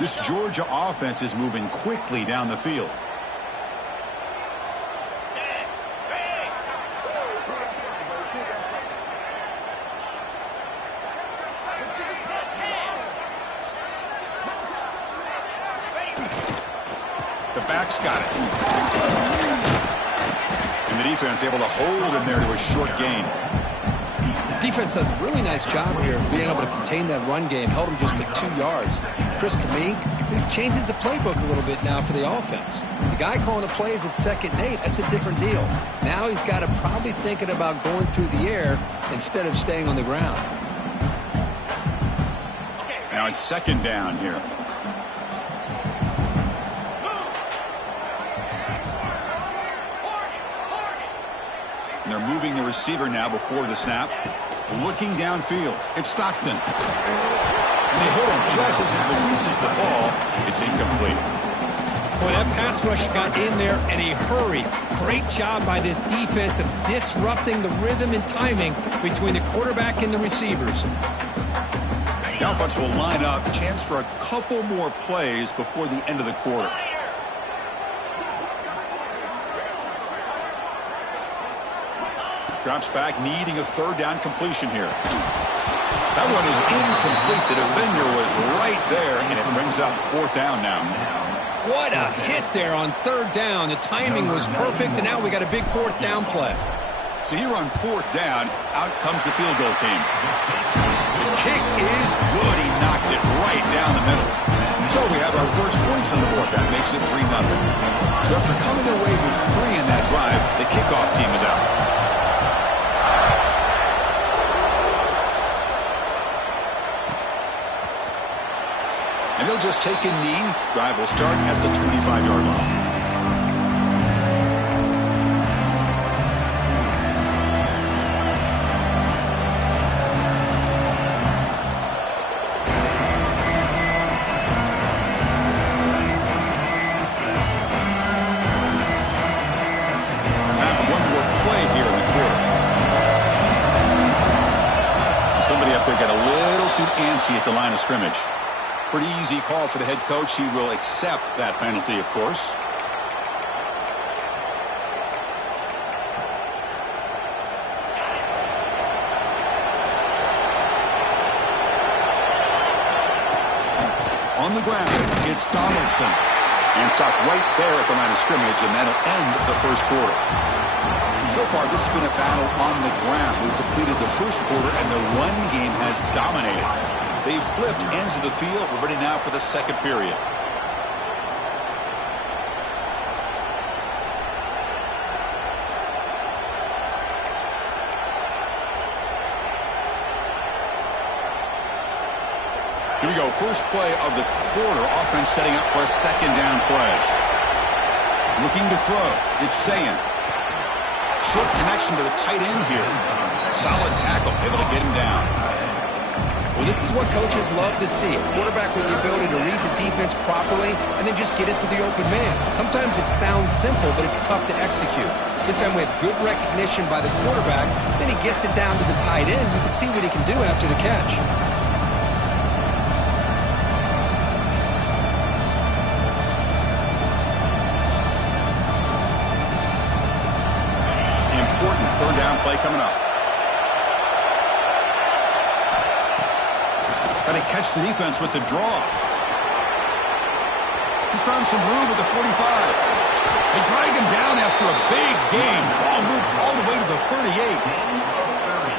This Georgia offense is moving quickly down the field. The back's got it. And the defense able to hold him there to a short gain. Defense does a really nice job here of being able to contain that run game. Held him just to 2 yards. Chris, to me, this changes the playbook a little bit now for the offense. The guy calling the plays at 2nd and 8, that's a different deal. Now he's got to probably thinking about going through the air instead of staying on the ground. Now it's 2nd down here. And they're moving the receiver now before the snap. Looking downfield. It's Stockton. And they hit him just as he releases the ball. It's incomplete. Boy, that pass rush got in there in a hurry. Great job by this defense of disrupting the rhythm and timing between the quarterback and the receivers. The offense will line up. Chance for a couple more plays before the end of the quarter. Drops back, needing a 3rd down completion here. That one is incomplete. The defender was right there, and it brings up 4th down now. What a hit there on 3rd down. The timing was perfect, and now we got a big 4th down play. So here on 4th down, out comes the field goal team. The kick is good. He knocked it right down the middle. So we have our first points on the board. That makes it 3-0. So after coming away with 3 in that drive, the kickoff team is out. And he'll just take a knee. Drive will start at the 25-yard line. Time for one more play here in the quarter. Somebody up there got a little too antsy at the line of scrimmage. Pretty easy call for the head coach. He will accept that penalty, of course. On the ground, it's Donaldson. And stopped right there at the line of scrimmage, and that'll end the first quarter. So far, this has been a battle on the ground. We've completed the first quarter, and the run game has dominated. They've flipped ends of the field. We're ready now for the second period. Here we go. First play of the quarter. Offense setting up for a 2nd down play. Looking to throw. It's Sayan. Short connection to the tight end here. Solid tackle. Able to get him down. Well, this is what coaches love to see. A quarterback with the ability to read the defense properly and then just get it to the open man. Sometimes it sounds simple, but it's tough to execute. This time we have good recognition by the quarterback. Then he gets it down to the tight end. You can see what he can do after the catch. Important 3rd down play coming up. Got to catch the defense with the draw. He's found some room at the 45. They drag him down after a big gain. Ball moved all the way to the 38.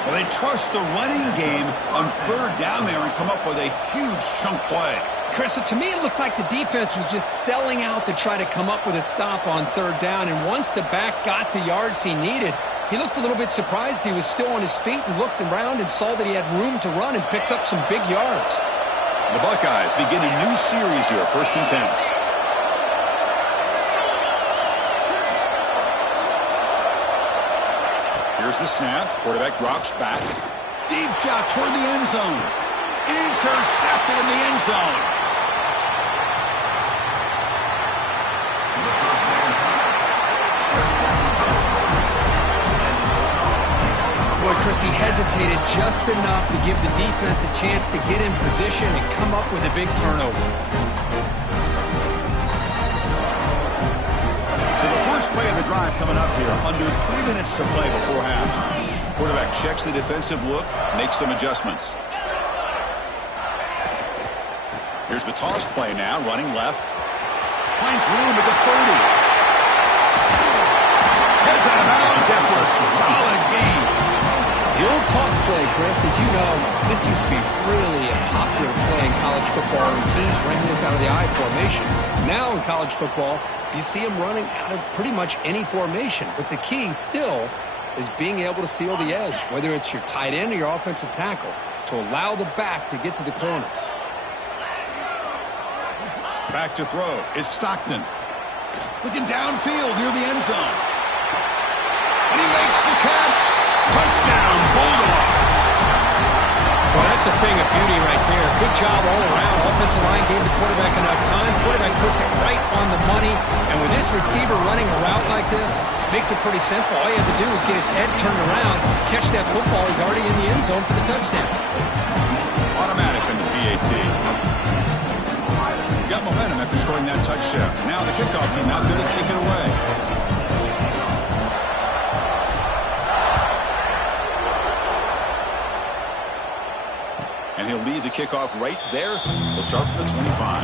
Well, they trust the running game on 3rd down there and come up with a huge chunk play. Chris, to me it looked like the defense was just selling out to try to come up with a stop on 3rd down. And once the back got the yards he needed, he looked a little bit surprised. He was still on his feet and looked around and saw that he had room to run and picked up some big yards. The Buckeyes begin a new series here, 1st and 10. Here's the snap. Quarterback drops back. Deep shot toward the end zone. Intercepted in the end zone. Chris, he hesitated just enough to give the defense a chance to get in position and come up with a big turnover. So the first play of the drive coming up here, under 3 minutes to play before half. Quarterback checks the defensive look, makes some adjustments. Here's the toss play now, running left. Finds room at the 30. Gets out of bounds after a solid gain. The old toss play, Chris, as you know, this used to be really a popular play in college football, and teams ran this out of the I formation. Now in college football, you see them running out of pretty much any formation, but the key still is being able to seal the edge, whether it's your tight end or your offensive tackle, to allow the back to get to the corner. Back to throw. It's Stockton. Looking downfield near the end zone. And he makes the catch. Touchdown, Bulldogs. Well, that's a thing of beauty right there. Good job all around. Offensive line gave the quarterback enough time. Quarterback puts it right on the money. And with this receiver running a route like this, makes it pretty simple. All you have to do is get his head turned around, catch that football. He's already in the end zone for the touchdown. Automatic in the PAT. Got momentum after scoring that touchdown. Now the kickoff team out there to kick it away. And he'll lead the kickoff right there. He'll start from the 25.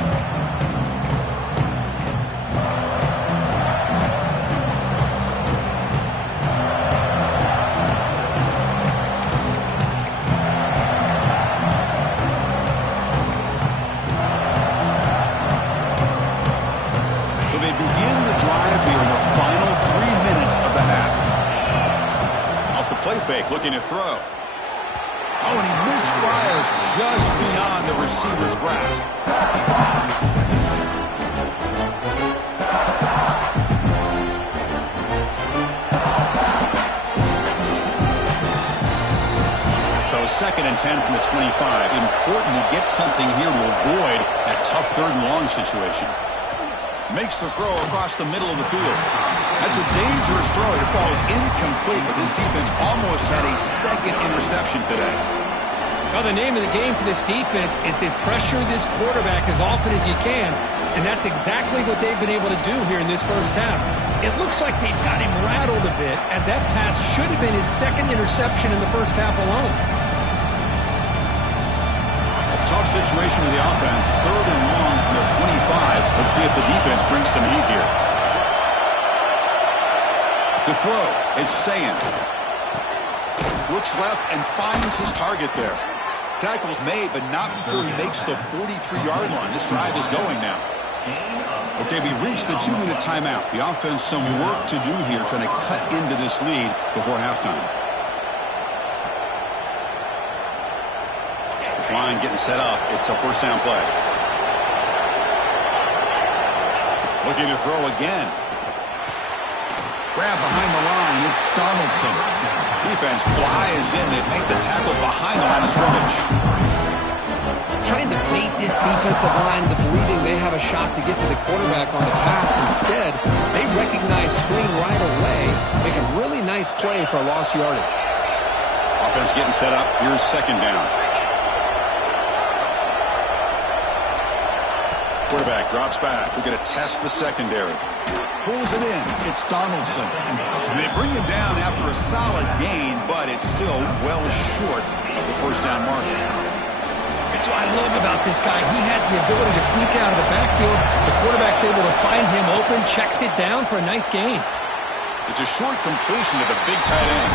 So they begin the drive here in the final 3 minutes of the half. Off the play fake, looking to throw. Oh, and he misfires just beyond the receiver's grasp. So 2nd and 10 from the 25. Important to get something here to avoid that tough 3rd and long situation. Makes the throw across the middle of the field. That's a dangerous throw. It falls incomplete, but this defense almost had a 2nd interception today. Well, the name of the game for this defense is to pressure this quarterback as often as you can, and that's exactly what they've been able to do here in this first half. It looks like they've got him rattled a bit, as that pass should have been his 2nd interception in the first half alone. Tough situation with the offense. 3rd and long from their 25. Let's see if the defense brings some heat here. To throw, it's Sayan. Looks left and finds his target there. Tackle's made, but not before he makes the 43-yard line. This drive is going now. Okay, we've reached the 2-minute timeout. The offense some work to do here, trying to cut into this lead before halftime. Line getting set up. It's a 1st down play. Looking to throw again. Grab behind the line. It's Donaldson. Defense flies in. They make the tackle behind the line of scrimmage. Trying to bait this defensive line to believing they have a shot to get to the quarterback on the pass. Instead, they recognize screen right away, make a really nice play for a lost yardage. Offense getting set up. Here's 2nd down. Quarterback drops back. We're going to test the secondary. Pulls it in. It's Donaldson. And they bring him down after a solid gain, but it's still well short of the 1st down mark. That's what I love about this guy. He has the ability to sneak out of the backfield. The quarterback's able to find him open, checks it down for a nice gain. It's a short completion to the big tight end.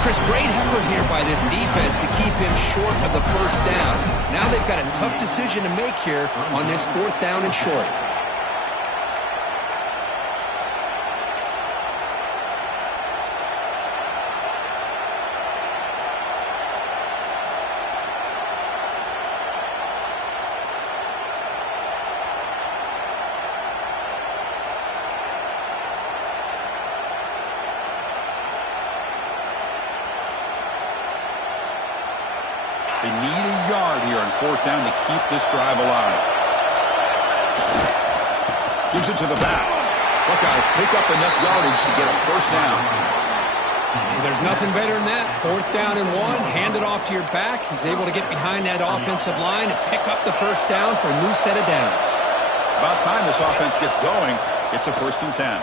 Chris, great effort here by this defense to keep him short of the 1st down. Now they've got a tough decision to make here on this 4th down and short. They need a yard here on 4th down to keep this drive alive. Gives it to the back. Buckeyes pick up enough yardage to get a 1st down. Well, there's nothing better than that. 4th down and 1, hand it off to your back. He's able to get behind that offensive line and pick up the first down for a new set of downs. About time this offense gets going. It's a 1st and 10.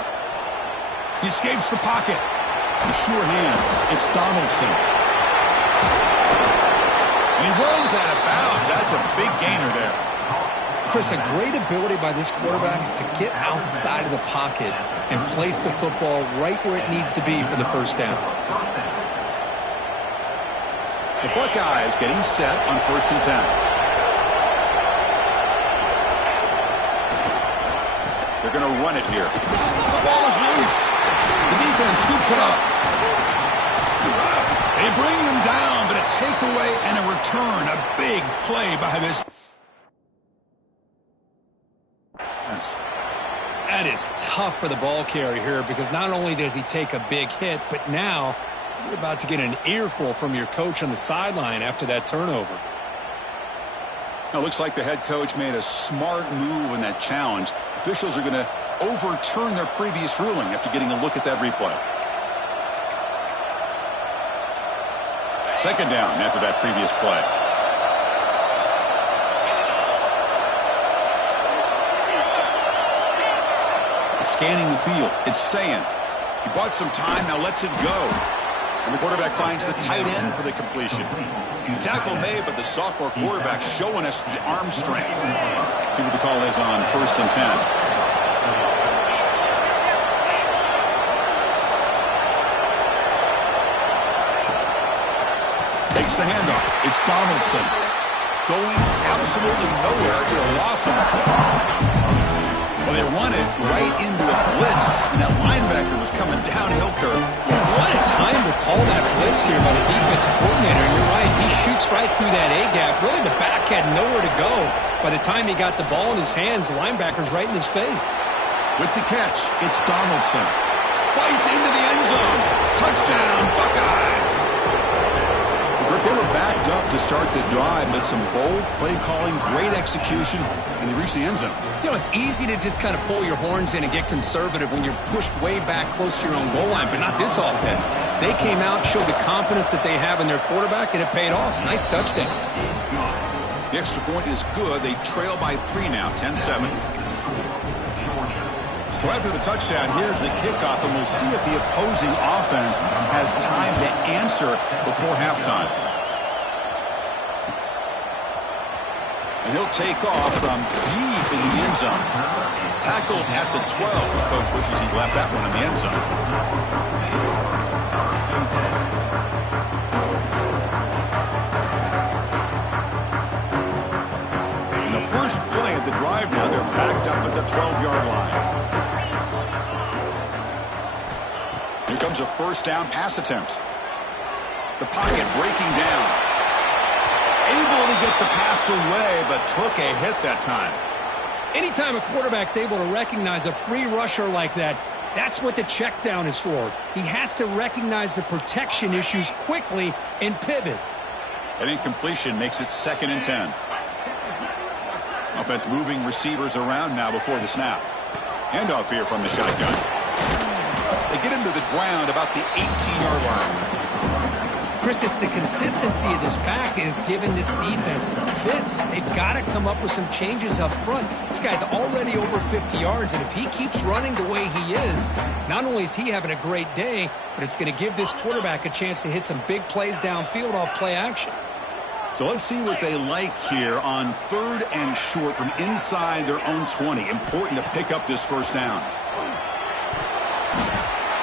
He escapes the pocket. The sure hands. It's Donaldson. And he runs out of bounds. That's a big gainer there. Chris, a great ability by this quarterback to get outside of the pocket and place the football right where it needs to be for the first down. The Buckeyes getting set on 1st and 10. They're going to run it here. The ball is loose. The defense scoops it up. They bring him down, but a takeaway and a return. A big play by this. That is tough for the ball carrier here because not only does he take a big hit, but now you're about to get an earful from your coach on the sideline after that turnover. Now, it looks like the head coach made a smart move in that challenge. Officials are going to overturn their previous ruling after getting a look at that replay. 2nd down after that previous play. Scanning the field. It's Sayin. He bought some time, now lets it go. And the quarterback finds the tight end for the completion. The tackle made, but the sophomore quarterback showing us the arm strength. See what the call is on 1st and 10. Takes the handoff. It's Donaldson. Going absolutely nowhere. He'll lost him. Well, they run it right into a blitz, and that linebacker was coming downhill curve. Yeah, what a time to call that blitz here by the defensive coordinator. You're right, he shoots right through that A-gap. Really, the back had nowhere to go. By the time he got the ball in his hands, the linebacker's right in his face. With the catch, it's Donaldson. Fights into the end zone. Touchdown, Buckeyes! They were backed up to start the drive, but some bold play calling, great execution, and they reached the end zone. You know, it's easy to just kind of pull your horns in and get conservative when you're pushed way back close to your own goal line, but not this offense. They came out, showed the confidence that they have in their quarterback, and it paid off. Nice touchdown. The extra point is good. They trail by 3 now, 10-7. So after the touchdown, here's the kickoff, and we'll see if the opposing offense has time to answer before halftime. And he'll take off from deep in the end zone. Tackled at the 12. The coach wishes he'd left that one in the end zone. And the first play of the drive now, they're backed up at the 12-yard line. Here comes a 1st down pass attempt. The pocket breaking down. Able to get the pass away, but took a hit that time. Anytime a quarterback's able to recognize a free rusher like that, that's what the check down is for. He has to recognize the protection issues quickly and pivot. An incompletion makes it 2nd and 10. Offense moving receivers around now before the snap. Handoff here from the shotgun. They get him to the ground about the 18-yard line. Chris, it's the consistency of this pack is giving this defense fits. They've got to come up with some changes up front. This guy's already over 50 yards, and if he keeps running the way he is, not only is he having a great day, but it's going to give this quarterback a chance to hit some big plays downfield off play action. So let's see what they like here on 3rd and short from inside their own 20. Important to pick up this first down.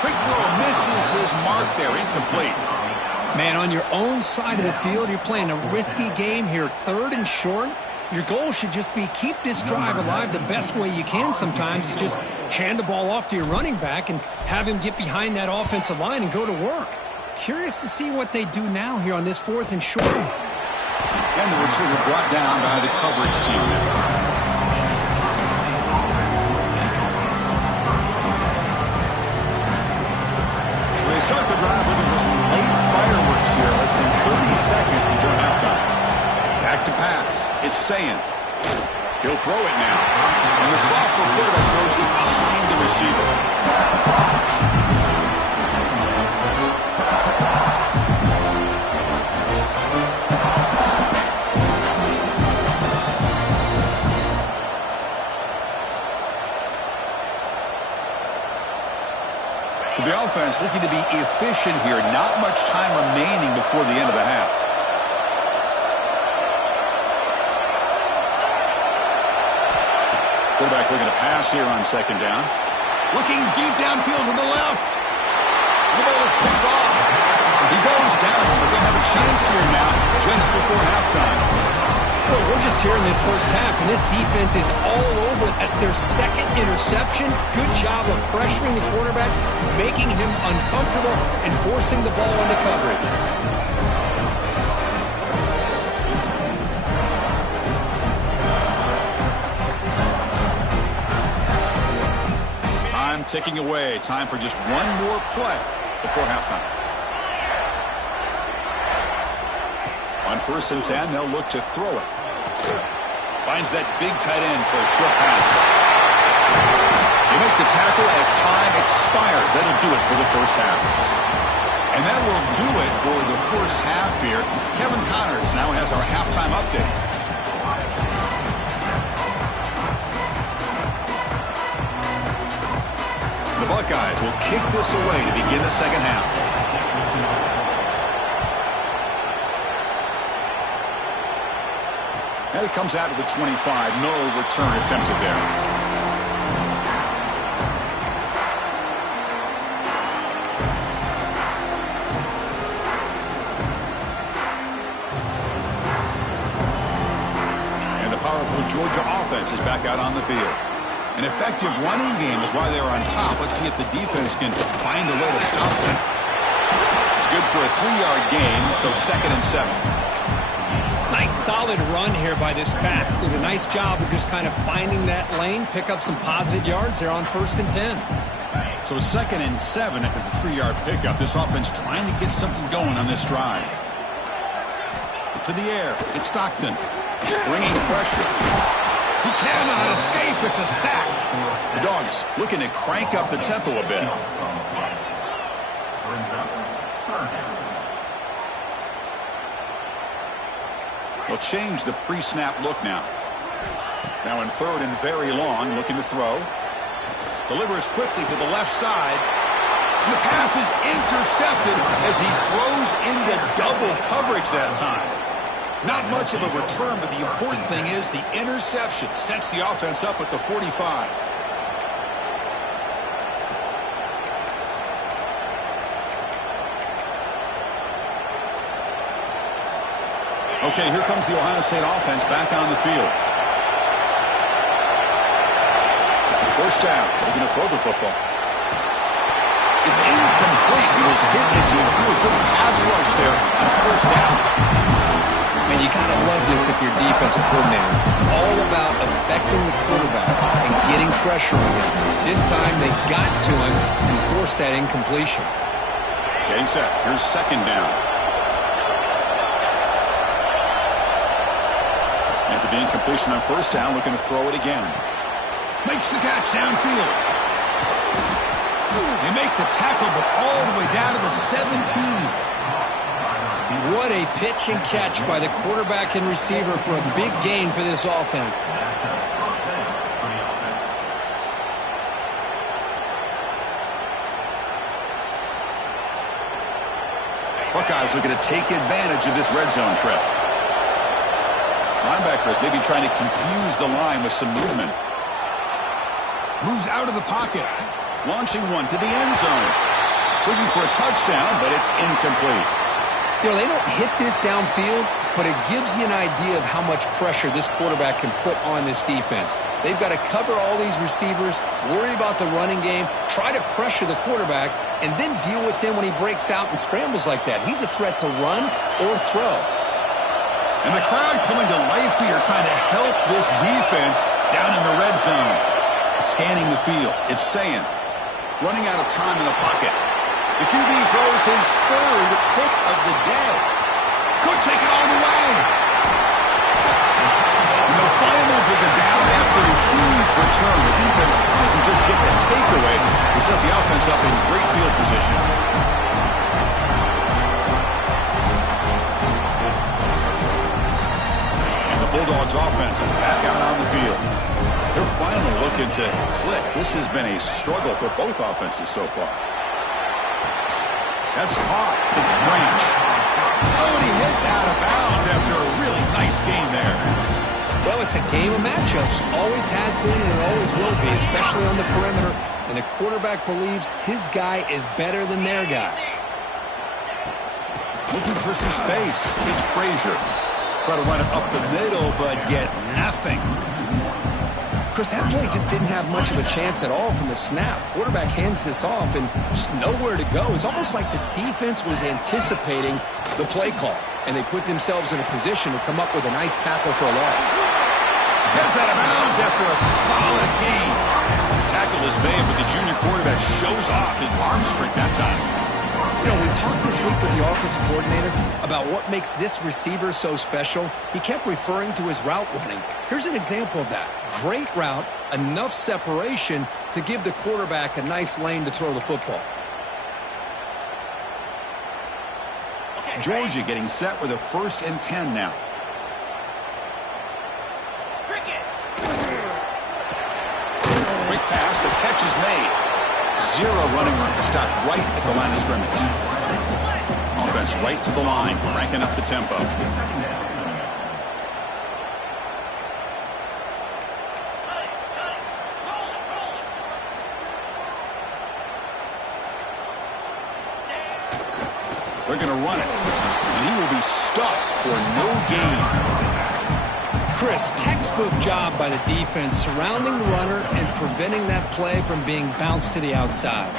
Quick throw misses his mark there, incomplete. Man, on your own side of the field, you're playing a risky game here. 3rd and short. Your goal should just be keep this drive alive the best way you can sometimes. Is just hand the ball off to your running back and have him get behind that offensive line and go to work. Curious to see what they do now here on this 4th and short. And the receiver brought down by the coverage team. Start the drive looking for some late fireworks here. Less than 30 seconds before halftime. Back to pass. It's Sayin. He'll throw it now. And the sophomore quarterback throws it behind the receiver. offense looking to be efficient here. Not much time remaining before the end of the half. Quarterback looking to pass here on second down. Looking deep downfield to the left. The ball is picked off. He goes down, but they'll have a chance here now just before halftime. Well, we're just here in this first half, and this defense is all over it. That's their second interception. Good job of pressuring the quarterback, making him uncomfortable, and forcing the ball into coverage. Time ticking away. Time for just one more play before halftime. On 1st and 10, they'll look to throw it. Finds that big tight end for a short pass. They make the tackle as time expires. That'll do it for the first half. And that will do it for the first half here. Kevin Connors now has our halftime update. The Buckeyes will kick this away to begin the second half. And it comes out of the 25. No return attempted there. And the powerful Georgia offense is back out on the field. An effective running game is why they're on top. Let's see if the defense can find a way to stop them. It's good for a 3-yard gain, so 2nd and 7. Nice solid run here by this back. Did a nice job of just kind of finding that lane, pick up some positive yards there on 1st and 10. So 2nd and 7 after the 3-yard pickup. This offense trying to get something going on this drive. To the air. It's Stockton. Bringing pressure. He cannot escape. It's a sack. The Dogs looking to crank up the tempo a bit. They'll change the pre-snap look now. Now in 3rd and very long, looking to throw. Delivers quickly to the left side. And the pass is intercepted as he throws into double coverage that time. Not much of a return, but the important thing is the interception sets the offense up at the 45. Okay, here comes the Ohio State offense back on the field. 1st down, looking to throw the football. It's incomplete. He was hit as he threw a good pass rush there on 1st down. Man, you got to love this if you're defensive coordinator. It's all about affecting the quarterback and getting pressure on him. This time they got to him and forced that incompletion. Getting set. Here's 2nd down. After the incompletion on 1st down, looking to throw it again. Makes the catch downfield. They make the tackle, but all the way down to the 17. What a pitch and catch by the quarterback and receiver for a big gain for this offense. Buckeyes looking to take advantage of this red zone trip. Linebackers maybe trying to confuse the line with some movement. Moves out of the pocket. Launching one to the end zone. Looking for a touchdown, but it's incomplete. You know, they don't hit this downfield, but it gives you an idea of how much pressure this quarterback can put on this defense. They've got to cover all these receivers, worry about the running game, try to pressure the quarterback, and then deal with him when he breaks out and scrambles like that. He's a threat to run or throw. And the crowd coming to life here, trying to help this defense down in the red zone. Scanning the field. It's Sayin. Running out of time in the pocket. The QB throws his 3rd pick of the day. Could take it all the way. And they'll finally bring it down after a huge return. The defense doesn't just get the takeaway. They set the offense up in great field position. And the Bulldogs offense is back out on the field. They're finally looking to click. This has been a struggle for both offenses so far. That's caught. It's Branch. Oh, and he hits out of bounds after a really nice game there. Well, it's a game of matchups. Always has been and it always will be, especially on the perimeter. And the quarterback believes his guy is better than their guy. Looking for some space. It's Frazier. Try to run it up the middle, but get nothing. Chris, that play just didn't have much of a chance at all from the snap. Quarterback hands this off and just nowhere to go. It's almost like the defense was anticipating the play call, and they put themselves in a position to come up with a nice tackle for a loss. Gets out of bounds after a solid game. Tackle is made, but the junior quarterback shows off his arm strength that time. You know, we talked this week with the offensive coordinator about what makes this receiver so special. He kept referring to his route running. Here's an example of that. Great route, enough separation to give the quarterback a nice lane to throw the football. Georgia getting set with a 1st and 10 now. Quick pass, the catch is made. 0 running room, stopped right at the line of scrimmage. Offense right to the line, cranking up the tempo. They're going to run it, and he will be stuffed for no gain. Chris, textbook job by the defense surrounding the runner and preventing that play from being bounced to the outside.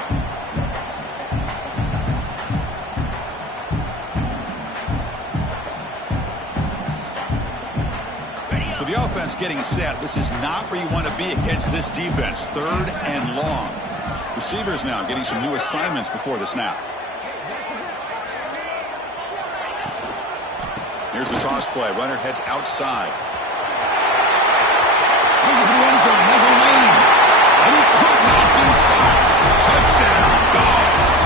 So the offense getting set. This is not where you want to be against this defense. 3rd and long. Receivers now getting some new assignments before the snap. Here's the toss play. Runner heads outside. Looking for the end zone. Has a lane. And he could not be stopped. Touchdown, Dogs.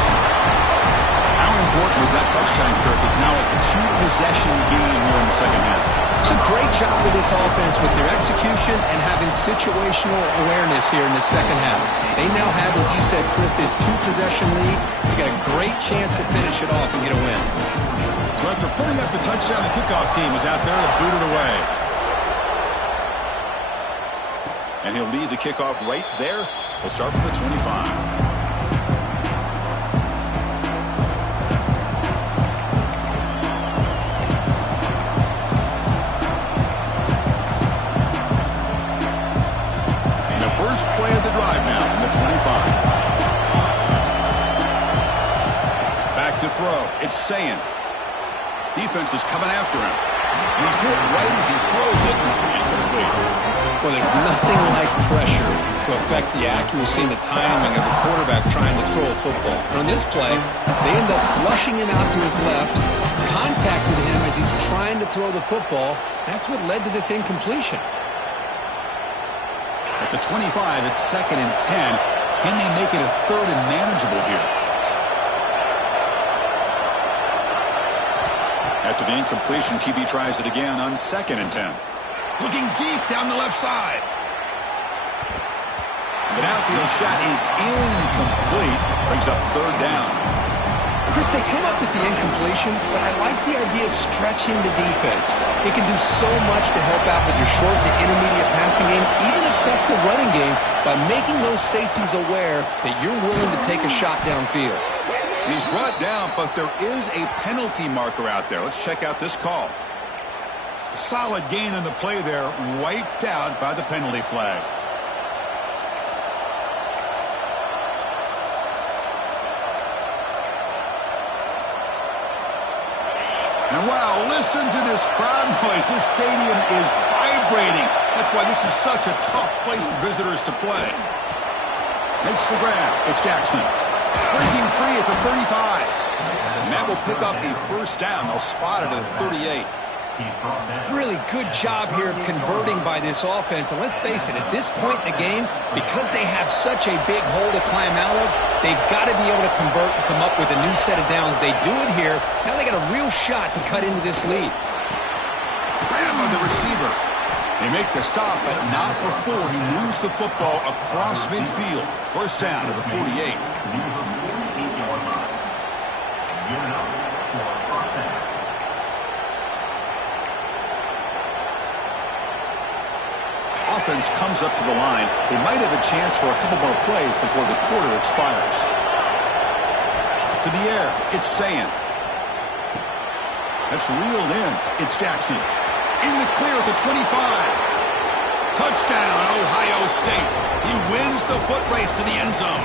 How important was that touchdown, Kirk? It's now a 2-possession game here in the second half. It's a great job with this offense with their execution and having situational awareness here in the second half. They now have, as you said, Chris, this 2-possession lead. They got a great chance to finish it off and get a win. So after putting up the touchdown, the kickoff team is out there to boot it away. And he'll lead the kickoff right there. He'll start from the 25. First play of the drive now from the 25. Back to throw. It's Sayin. Defense is coming after him. He's hit right as he throws it. Incomplete. Well, there's nothing like pressure to affect the accuracy and the timing of the quarterback trying to throw a football. And on this play, they end up flushing him out to his left, contacted him as he's trying to throw the football. That's what led to this incompletion. At the 25, it's 2nd and 10. Can they make it a 3rd and manageable here? After the incompletion, QB tries it again on 2nd and 10. Looking deep down the left side. The downfield shot is incomplete. Brings up 3rd down. Chris, they come up with the incompletion, but I like the idea of stretching the defense. It can do so much to help out with your short to intermediate passing game, even affect the running game by making those safeties aware that you're willing to take a shot downfield. He's brought down, but there is a penalty marker out there. Let's check out this call. Solid gain in the play there, wiped out by the penalty flag. And wow, listen to this crowd noise. This stadium is vibrating. That's why this is such a tough place for visitors to play. Makes the grab. It's Jackson. Breaking free at the 35. And that will pick up a 1st down. They'll spot it at the 38. Really good job here of converting by this offense. And let's face it, at this point in the game, because they have such a big hole to climb out of, they've got to be able to convert and come up with a new set of downs. They do it here. Now they got a real shot to cut into this lead. Grab on the receiver. They make the stop, but not before he moves the football across midfield. 1st down to the 48. offense comes up to the line, they might have a chance for a couple more plays before the quarter expires. To the air, it's Sayan. That's reeled in. It's Jackson. In the clear at the 25. Touchdown, Ohio State. He wins the foot race to the end zone.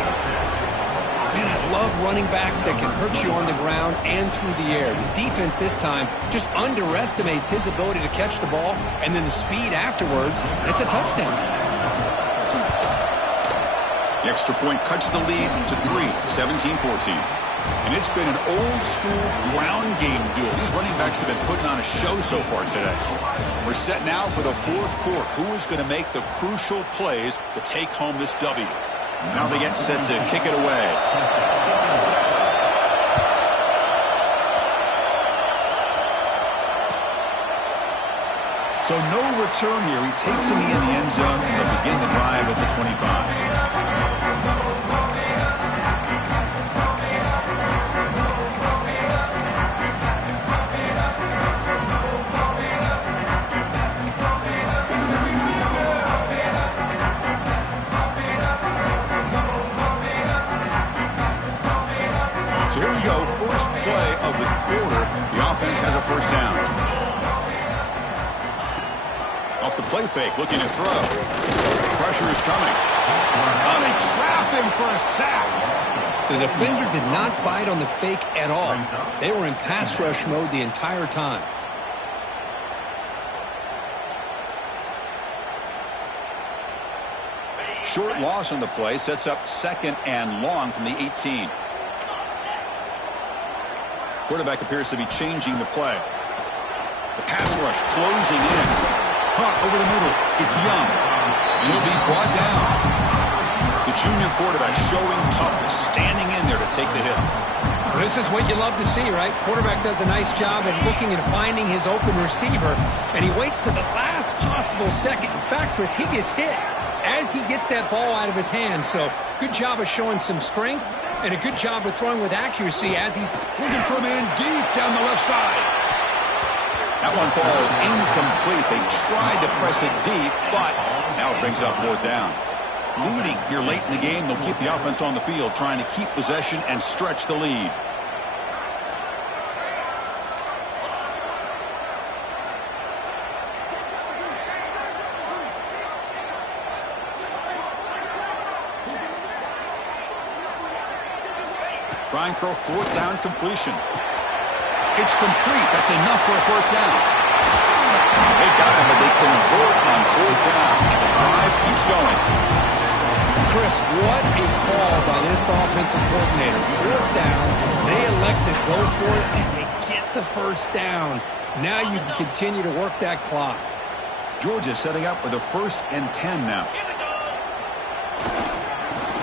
Man, I love running backs that can hurt you on the ground and through the air. The defense this time just underestimates his ability to catch the ball, and then the speed afterwards. It's a touchdown. The extra point cuts the lead to 3, 17-14. And it's been an old-school ground game duel. These running backs have been putting on a show so far today. We're set now for the fourth quarter. Who is going to make the crucial plays to take home this W? Now they get set to kick it away. So no return here. He takes it in the end zone, and they'll begin the drive at the 25. Play of the quarter. The offense has a first down. Off the play fake, looking to throw. Pressure is coming. Oh, they trap him for a sack. The defender did not bite on the fake at all. They were in pass rush mode the entire time. Short loss on the play sets up 2nd and long from the 18. Quarterback appears to be changing the play. The pass rush closing in. Caught over the middle. It's Young. And he'll be brought down. The junior quarterback showing toughness, standing in there to take the hit. This is what you love to see, right? Quarterback does a nice job at looking and finding his open receiver, and he waits to the last possible second. In fact, Chris, he gets hit as he gets that ball out of his hands. So good job of showing some strength and a good job of throwing with accuracy as he's looking for a man deep down the left side. That one falls incomplete. They tried to press it deep, but now it brings up 4th down. Leading here late in the game, they'll keep the offense on the field, trying to keep possession and stretch the lead. Trying for a 4th down completion. It's complete. That's enough for a first down. They got him, but they convert on 4th down. The drive keeps going. Chris, what a call by this offensive coordinator. 4th down, they elect to go for it, and they get the first down. Now you can continue to work that clock. Georgia setting up with a 1st and 10 now.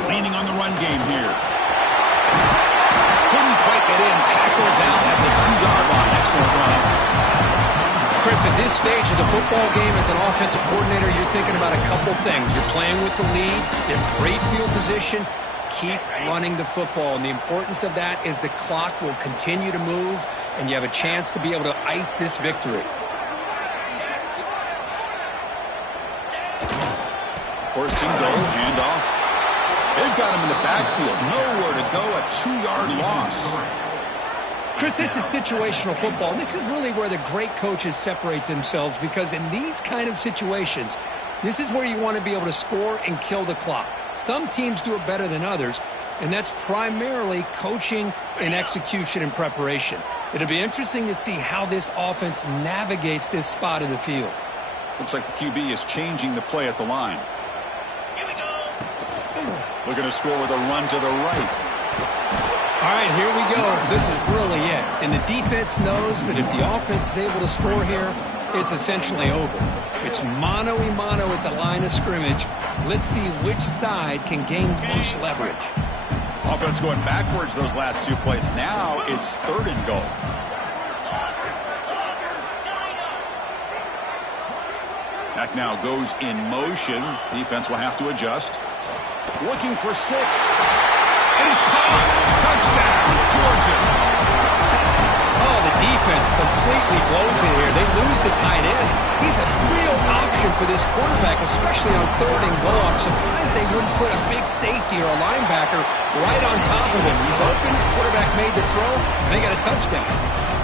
Leaning on the run game here. Couldn't quite get in. Tackled down at the 2-yard line. Excellent run. Chris, at this stage of the football game as an offensive coordinator, you're thinking about a couple things. You're playing with the lead. You have great field position. Keep running the football. And the importance of that is the clock will continue to move, and you have a chance to be able to ice this victory. 1st and goal. Handoff. They've got him in the backfield. Nowhere to go. A 2-yard loss. Chris, this is situational football. This is really where the great coaches separate themselves, because in these kind of situations, this is where you want to be able to score and kill the clock. Some teams do it better than others, and that's primarily coaching and execution and preparation. It'll be interesting to see how this offense navigates this spot of the field. Looks like the QB is changing the play at the line. Looking to score with a run to the right. All right, here we go. This is really it. And the defense knows that if the offense is able to score here, it's essentially over. It's mano-a-mano at the line of scrimmage. Let's see which side can gain most leverage. Offense going backwards those last 2 plays. Now it's 3rd and goal. That now goes in motion. Defense will have to adjust. Looking for 6. And it's caught. Touchdown, Georgia. Oh, the defense completely blows it here. They lose the tight end. He's a real option for this quarterback, especially on 3rd and goal. I'm surprised they wouldn't put a big safety or a linebacker right on top of him. He's open, quarterback made the throw, and they got a touchdown.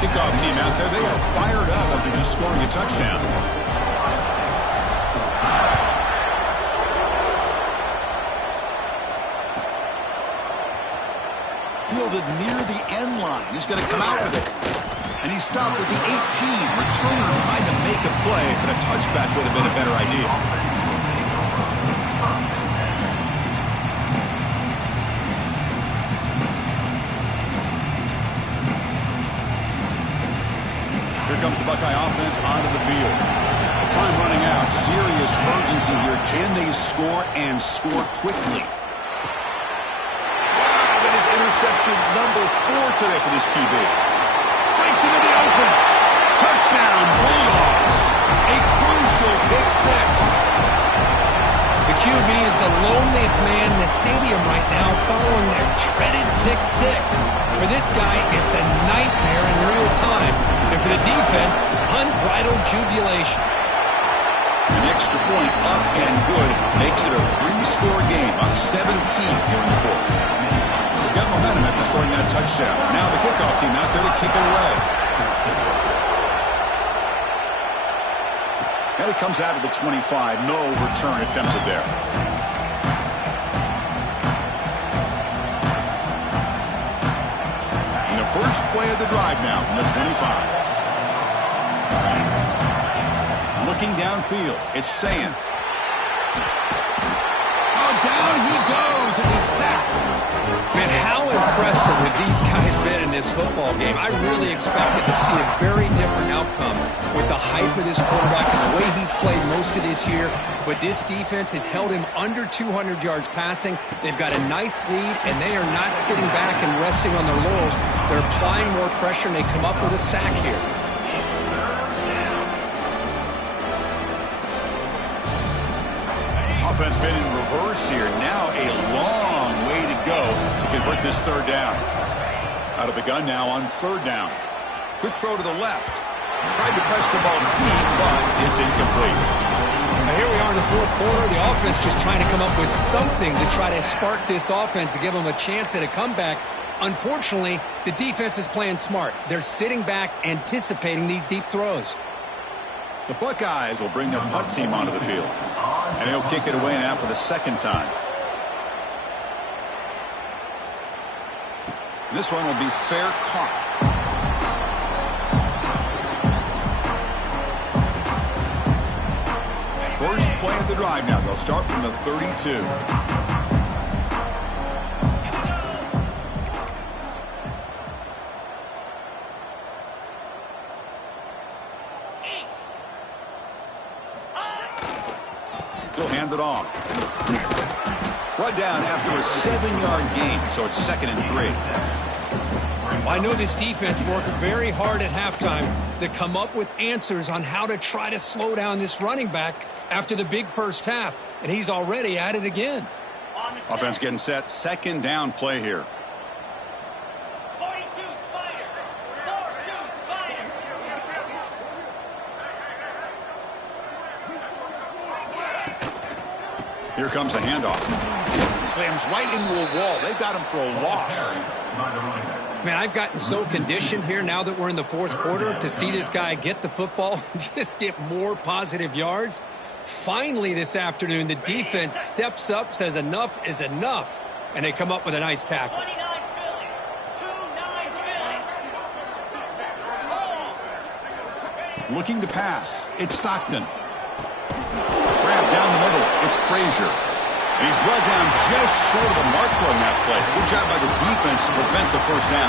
Kickoff team out there, they are fired up after just scoring a touchdown. Fielded near the end line. He's going to come out with it. And he stopped with the 18. Returner tried to make a play, but a touchback would have been a better idea. Here comes the Buckeye offense onto the field. Time running out. Serious urgency here. Can they score and score quickly? Interception number 4 today for this QB. Breaks into the open. Touchdown, Bulldogs. A crucial pick 6. The QB is the loneliest man in the stadium right now following that dreaded pick 6. For this guy, it's a nightmare in real time. And for the defense, unbridled jubilation. An extra point up and good makes it a 3-score game on 17 here in the 4th. Got momentum after scoring that touchdown. Now the kickoff team out there to kick it away. And it comes out of the 25. No return attempted there. And the first play of the drive now from the 25. Looking downfield, it's Sayin. Oh, down he goes. It's a sack. Man, how impressive have these guys been in this football game? I really expected to see a very different outcome with the hype of this quarterback and the way he's played most of this year. But this defense has held him under 200 yards passing. They've got a nice lead, and they are not sitting back and resting on their laurels. They're applying more pressure, and they come up with a sack here. Offense been in reverse here. Now a long way to go to convert this 3rd down. Out of the gun now on 3rd down. Quick throw to the left. Tried to press the ball deep, but it's incomplete. Now here we are in the 4th quarter. The offense just trying to come up with something to try to spark this offense to give them a chance at a comeback. Unfortunately, the defense is playing smart. They're sitting back, anticipating these deep throws. The Buckeyes will bring their punt team onto the field. And he'll kick it away now for the 2nd time. This one will be fair caught. First play of the drive now. They'll start from the 32. He'll hand it off. Brought down after a 7-yard gain, so it's 2nd and 3. Well, I know this defense worked very hard at halftime to come up with answers on how to try to slow down this running back after the big first half, and he's already at it again. Offense getting set. 2nd down play here. 42 Spider. 4-2 Spider. Here comes a handoff. Slams right into a wall. They've got him for a loss. Man, I've gotten so conditioned here now that we're in the 4th quarter to see this guy get the football and just get more positive yards. Finally this afternoon, the defense steps up, says enough is enough, and they come up with a nice tackle. 29 Philly. 2-9 Philly. Looking to pass. It's Stockton. Grab down the middle. It's Frazier. He's brought down just short of the marker on that play. Good job by the defense to prevent the 1st down.